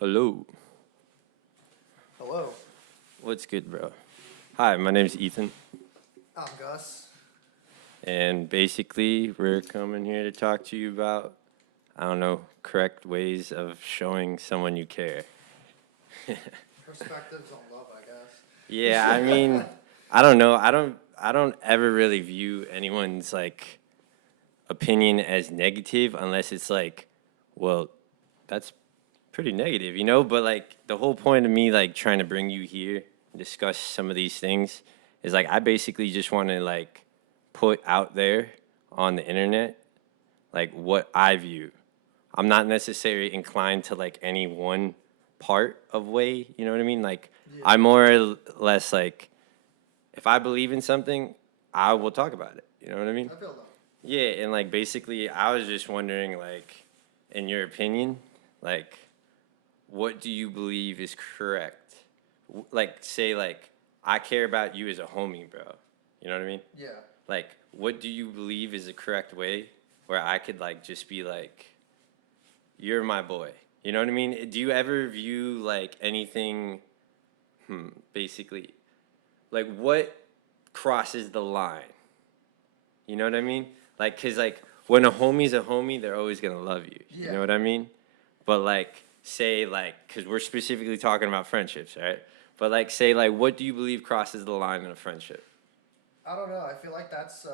Hello. Hello, What's good, bro? Hi, my name's Ethan, I'm Gus. and basically, we're coming here to talk to you about, I don't know, correct ways of showing someone you care. Perspectives on love, I guess. Yeah, I mean, I don't know. I don't ever really view anyone's like opinion as negative unless it's like, well, that's pretty negative, you know? But like the whole point of me like trying to bring you here and discuss some of these things is like I basically just want to like put out there on the internet like what I view. I'm not necessarily inclined to like any one part of way, you know what I mean? Like Yeah, I more or less like if I believe in something, I will talk about it. You know what I mean? I feel that. Yeah, and like basically I was just wondering like in your opinion, like what do you believe is correct? Like, say, like, I care about you as a homie, bro. You know what I mean? Yeah. Like, what do you believe is the correct way where I could, like, just be like, you're my boy? You know what I mean? Do you ever view, like, anything, basically, like, what crosses the line? You know what I mean? Like, cause like when a homie's a homie, they're always gonna love you. You Yeah. know what I mean? But like, say like, cause we're specifically talking about friendships, right? But like, say like, what do you believe crosses the line in a friendship? I don't know. I feel like that's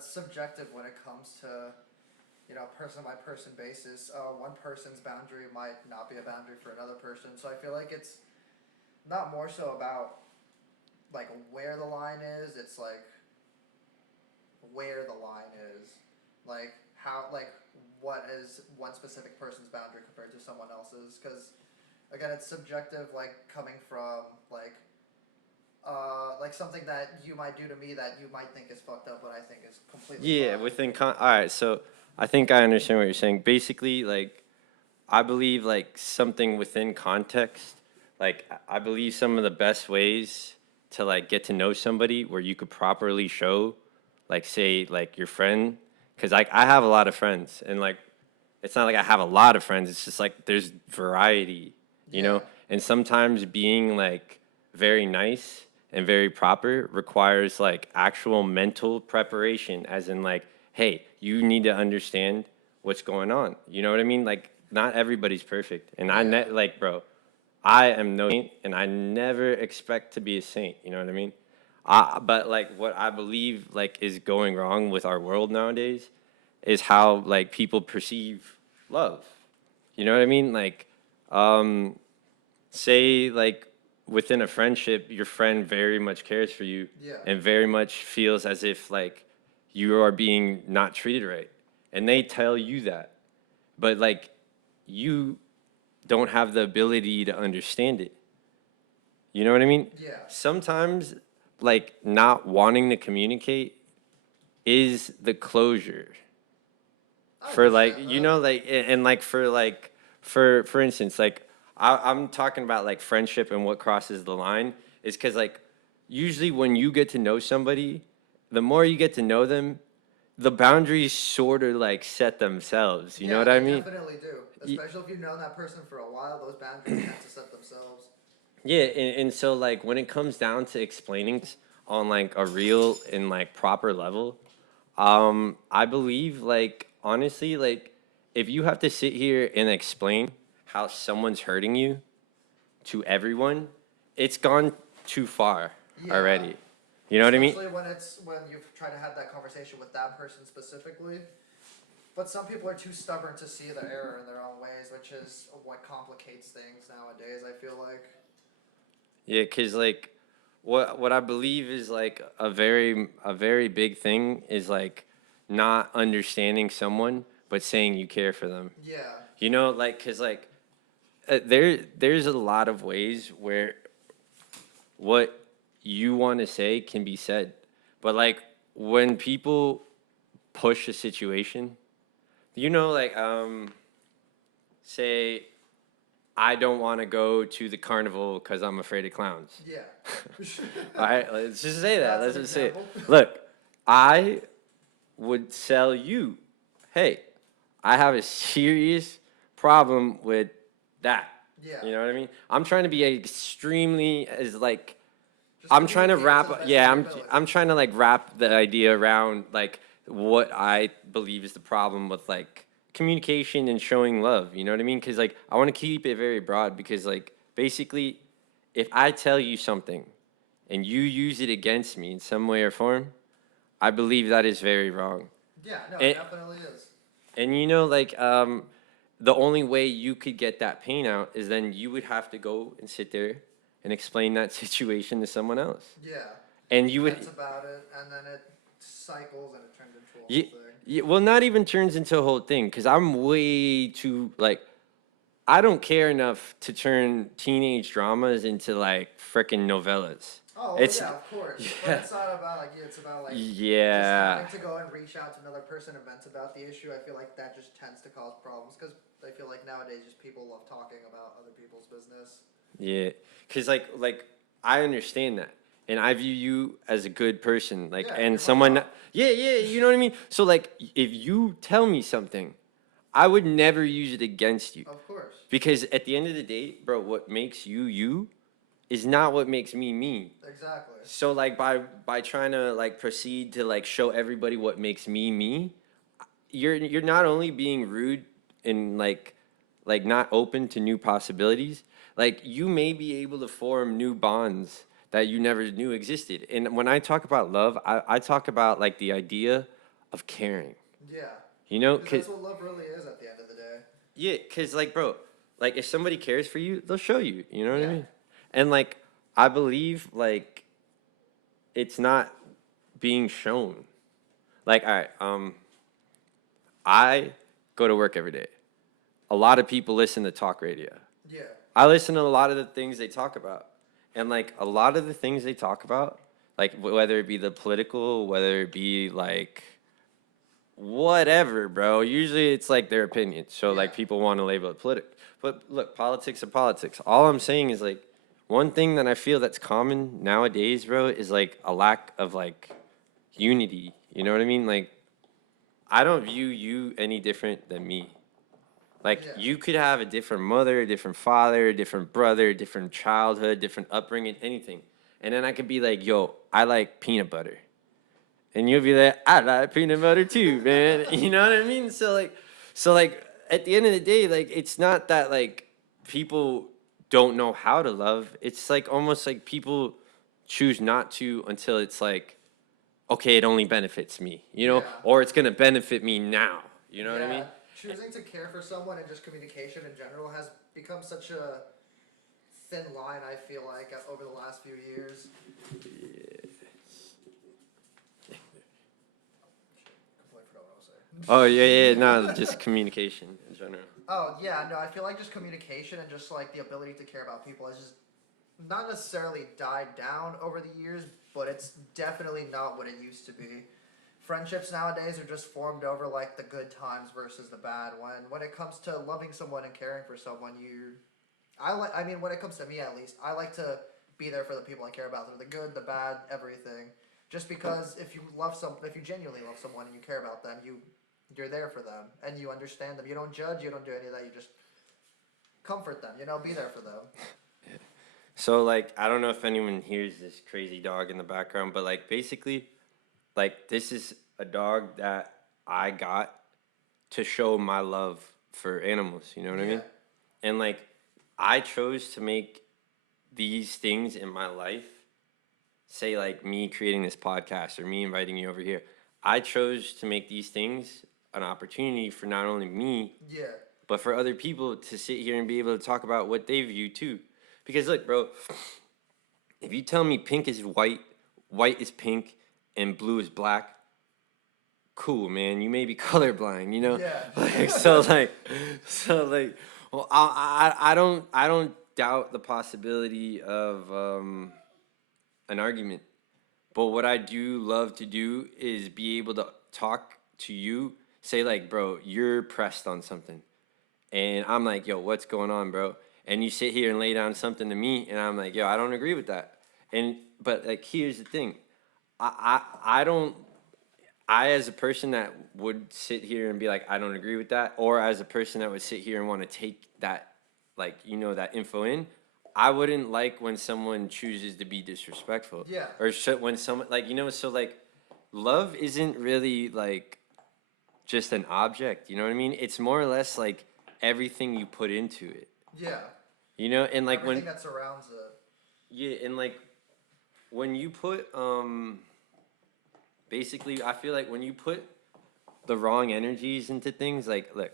subjective when it comes to person by person basis. One person's boundary might not be a boundary for another person. So I feel like it's not more so about like where the line is. It's like where the line is, like how like what is one specific person's boundary compared to someone else's. Because again, it's subjective. Like coming from like something that you might do to me that you might think is fucked up, but I think is completely Yeah, fine. within all right. So I think I understand what you're saying. Basically, like, I believe like something within context. Like, I believe some of the best ways to like get to know somebody where you could properly show, like, say, like your friend, because like I have a lot of friends, and like it's not like I have a lot of friends. It's just like there's variety, you Yeah, know? And sometimes being like very nice and very proper requires like actual mental preparation, as in like, hey, you need to understand what's going on. You know what I mean? Like, not everybody's perfect. And yeah, like, bro, I am no saint and I never expect to be a saint. You know what I mean? But like what I believe like is going wrong with our world nowadays is how like people perceive love. You know what I mean? Like, um, say like within a friendship, your friend very much cares for you yeah, and very much feels as if like you are being not treated right, and they tell you that, but like you don't have the ability to understand it. You know what I mean? yeah. Sometimes like not wanting to communicate is the closure I for like understand you that. know like and like for like for instance like I'm talking about like friendship and what crosses the line is because like usually when you get to know somebody, the more you get to know them, the boundaries sort of like set themselves. You know Yeah, what I they mean? definitely do. Y- Especially if you've known that person for a while, those boundaries tend to set themselves. Yeah, and so like when it comes down to explaining on like a real and like proper level, I believe like honestly like if you have to sit here and explain how someone's hurting you to everyone, it's gone too far Yeah, already. You know what I mean? especially when you've tried to have that conversation with that person specifically. But some people are too stubborn to see the error in their own ways, which is what complicates things nowadays. I feel like. Yeah, cuz like what I believe is like a very big thing is like not understanding someone but saying you care for them. Yeah, You know, like cuz like there's a lot of ways where what you want to say can be said. But like when people push a situation, you know, like say I don't want to go to the carnival because I'm afraid of clowns. yeah. All right, let's just say that. That's Let's an just say it. example. Look, I would tell you, hey, I have a serious problem with that. Yeah. You know what I mean? I'm trying to be extremely as like Just I'm trying to communicate wrap to the best yeah, of your I'm ability. I'm trying to like wrap the idea around like what I believe is the problem with like communication and showing love, you know what I mean? Cuz like I want to keep it very broad because like basically if I tell you something and you use it against me in some way or form, I believe that is very wrong. Yeah, no, it And definitely is. and you know, like, the only way you could get that pain out is then you would have to go and sit there and explain that situation to someone else. Yeah. And You you vent would, about it, and then it cycles and it turns into a whole you, thing. well, not even turns into a whole thing, because I'm way too, like, I don't care enough to turn teenage dramas into, like, frickin' novellas. Oh, well, It's, yeah, of course. But yeah, it's not about like you. It's about like just yeah. having to go and reach out to another person and vent about the issue. I feel like that just tends to cause problems because I feel like nowadays just people love talking about other people's business. Yeah, because like I understand that, and I view you as a good person, like, Yeah, and you're my someone. dog. Yeah, yeah, you know what I mean. So like, if you tell me something, I would never use it against you, Of course. because at the end of the day, bro, what makes you you is not what makes me me. Exactly. So like by trying to like proceed to like show everybody what makes me me, you're not only being rude and like not open to new possibilities, like you may be able to form new bonds that you never knew existed. And when I talk about love, I talk about like the idea of caring, Yeah. you know, Because because that's what love really is at the end of the day. yeah, because like bro, like if somebody cares for you, they'll show you, you know what I Yeah. mean? And like I believe like it's not being shown. Like all right, I go to work every day. A lot of people listen to talk radio. Yeah. I listen to a lot of the things they talk about. And like a lot of the things they talk about, like whether it be the political, whether it be like whatever, bro. Usually it's like their opinion. So Yeah. like people want to label it political. But look, politics are politics. All I'm saying is like one thing that I feel that's common nowadays, bro, is like a lack of like unity. You know what I mean? Like I don't view you any different than me. Like Yeah. you could have a different mother, a different father, a different brother, a different childhood, different upbringing, anything. And then I could be like, yo, I like peanut butter. And you'll be like, I like peanut butter too, man. You know what I mean? So like at the end of the day, like it's not that like people don't know how to love. It's like almost like people choose not to until it's like, okay, it only benefits me, you know, Yeah. or it's gonna benefit me now. You know what I Yeah. mean? Choosing to care for someone and just communication in general has become such a thin line, I feel like, over the last few years. Completely forgot what I was saying. Oh yeah, yeah, no, just communication in general. Oh, yeah, no, I feel like just communication and just like the ability to care about people has just not necessarily died down over the years, but it's definitely not what it used to be. Friendships nowadays are just formed over like the good times versus the bad. When it comes to loving someone and caring for someone, I mean when it comes to me at least, I like to be there for the people I care about. They're the good, the bad, everything. Just because if you genuinely love someone and you care about them, you're there for them and you understand them. You don't judge, you don't do any of that. You just comfort them. Be there for them. So like, I don't know if anyone hears this crazy dog in the background, but like basically, like this is a dog that I got to show my love for animals. You know what I Yeah. mean? And like, I chose to make these things in my life, say like me creating this podcast or me inviting you over here. I chose to make these things an opportunity for not only me, Yeah. but for other people to sit here and be able to talk about what they view too. Because look, bro, if you tell me pink is white, white is pink, and blue is black, cool, man. You may be colorblind, you know. Yeah. Like so like, well, I don't doubt the possibility of an argument. But what I do love to do is be able to talk to you, say like, bro, you're pressed on something. And I'm like, yo, what's going on, bro? And you sit here and lay down something to me, and I'm like, yo, I don't agree with that. But like, here's the thing, I don't. I, as a person that would sit here and be like, I don't agree with that, or as a person that would sit here and want to take that like, you know, that info in. I wouldn't like when someone chooses to be disrespectful. Yeah. Or when someone, like, you know, so like love isn't really like just an object, you know what I mean? It's more or less like everything you put into it. Yeah. You know, and like Everything that surrounds it. yeah, and like when you put basically I feel like when you put the wrong energies into things, like look,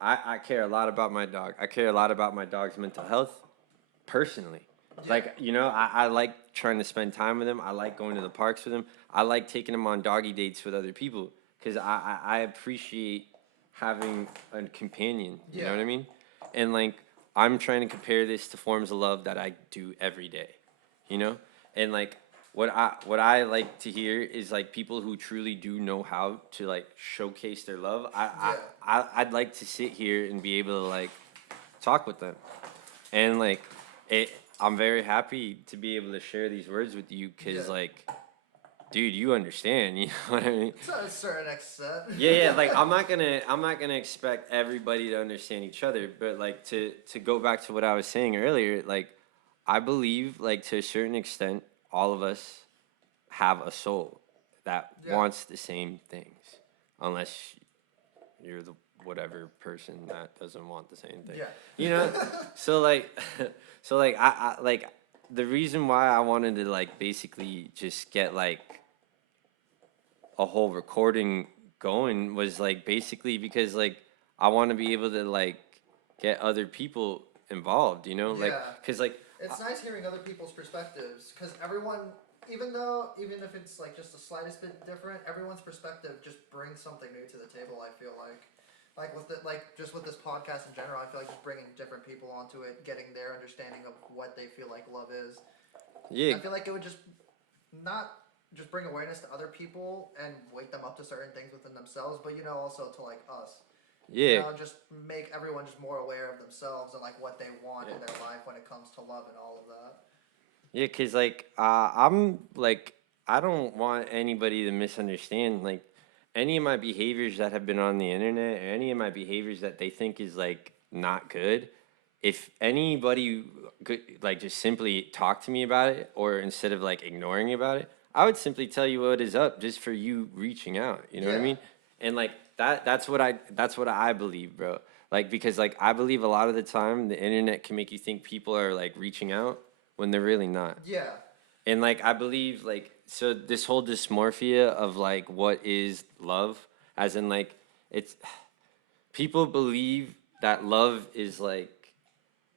I care a lot about my dog. I care a lot about my dog's mental health personally. Yeah. Like, you know, I like trying to spend time with him. I like going to the parks with him. I like taking him on doggy dates with other people because I appreciate having a companion. You know Yeah. what I mean? And like, I'm trying to compare this to forms of love that I do every day, you know? And like, what I like to hear is like people who truly do know how to like showcase their love. I'd like to sit here and be able to like talk with them. And like it, I'm very happy to be able to share these words with you because Yeah. like, dude, you understand, you know what I mean? To a certain extent. Yeah, like I'm not gonna expect everybody to understand each other, but like to go back to what I was saying earlier, like I believe like to a certain extent, all of us have a soul that Yeah. wants the same things, unless you're the whatever person that doesn't want the same thing. Yeah. You know? So like so like I like the reason why I wanted to like basically just get like a whole recording going was like basically because like I want to be able to like get other people involved, you know? Like Yeah. cuz like It's nice hearing other people's perspectives because everyone, even if it's like just the slightest bit different, everyone's perspective just brings something new to the table. I feel like with just with this podcast in general, I feel like just bringing different people onto it, getting their understanding of what they feel like love is. yeah, I feel like it would just not just bring awareness to other people and wake them up to certain things within themselves, but also to like us. yeah. Just make everyone just more aware of themselves and like what they want Yeah. in their life when it comes to love and all of that. Yeah, cause like I'm like I don't want anybody to misunderstand like any of my behaviors that have been on the internet or any of my behaviors that they think is like not good. If anybody could like just simply talk to me about it, or instead of like ignoring me about it, I would simply tell you what is up just for you reaching out. You know what I Yeah. mean? And like that's what I believe, bro. Like because like I believe a lot of the time the internet can make you think people are like reaching out when they're really not. Yeah. And like I believe like so this whole dysmorphia of like what is love, as in like it's people believe that love is like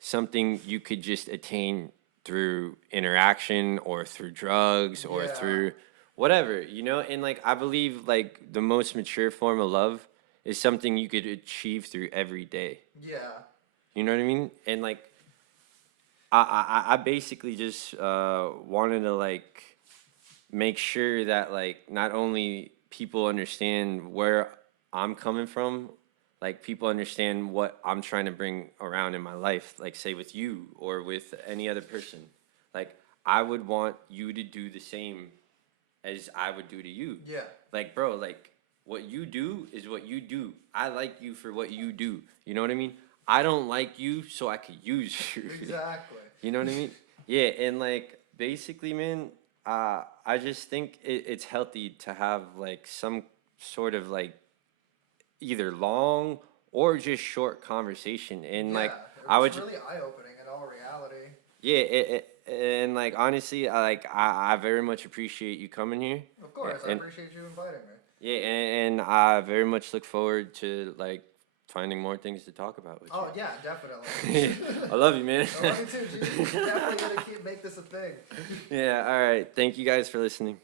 something you could just attain through interaction or through drugs or Yeah. through whatever, you know? And like I believe like the most mature form of love is something you could achieve through every day. Yeah. You know what I mean? And like I basically just wanted to like make sure that like not only people understand where I'm coming from, like people understand what I'm trying to bring around in my life, like say with you or with any other person. Like I would want you to do the same as I would do to you. Yeah. Like bro, like what you do is what you do. I like you for what you do. You know what I mean? I don't like you so I could use you. Exactly. You know what I mean? Yeah, and like basically, man, I just think it's healthy to have like some sort of like either long or just short conversation, and like I would It's just really eye opening in all reality. yeah, and like honestly, I very much appreciate you coming here, Of course, I and appreciate you inviting me. yeah, and I very much look forward to like finding more things to talk about with Oh you. yeah, definitely. I love you, man. I love you too, G. Definitely gonna make this a thing. Yeah, all right. Thank you guys for listening.